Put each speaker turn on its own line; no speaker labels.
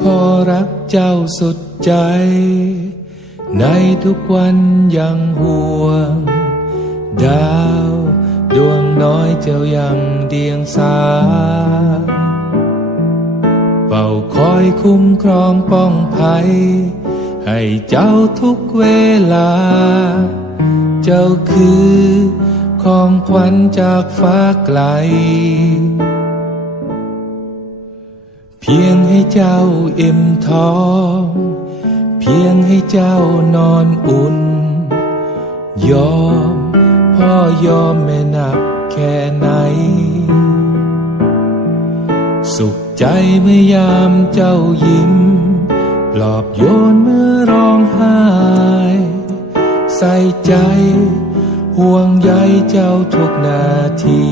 พ่อรักเจ้าสุดใจ ในทุกวันยังห่วง ดาว ดวงน้อยเจ้ายังเดียงสาเฝ้าคอยคุ้มครองป้องภัย ให้เจ้าทุกเวลา เจ้าคือ ของขวัญจากฟ้าไกล เพียงให้เจ้าอิ่มท้อง เพียงให้เจ้านอนอุ่น ยอมพ่อยอมไม่นักแค่ไหน สุขใจเมื่อยามเจ้ายิ้ม ปลอบโยนเมื่อร้องไห้ ใส่ใจห่วงใยเจ้าทุกนาที